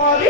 for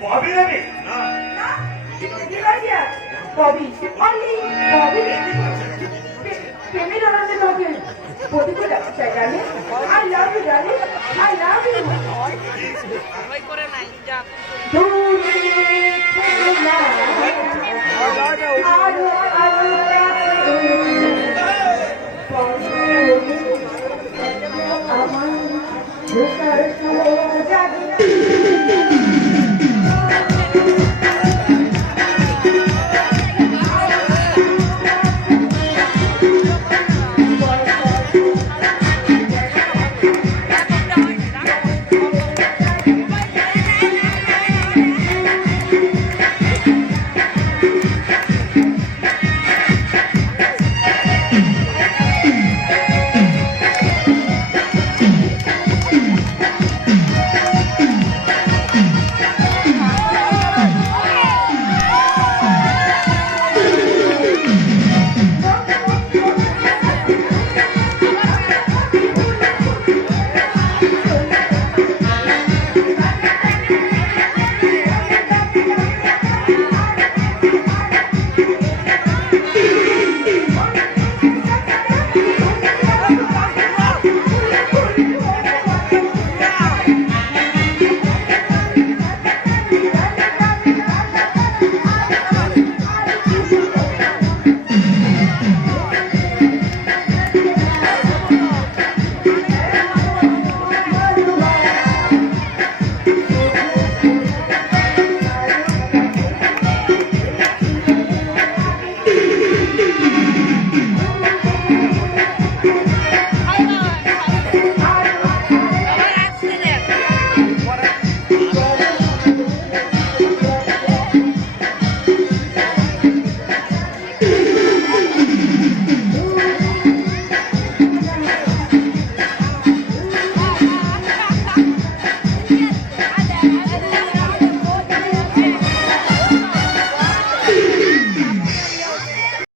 Bobby নেবে না। Bobby only Bobby প্রেমের আনন্দে তোকে পতিতে রাখতে গেলে আই লাভ ইউ ডালি আই লাভ ইউ করে নাই যা। দূরে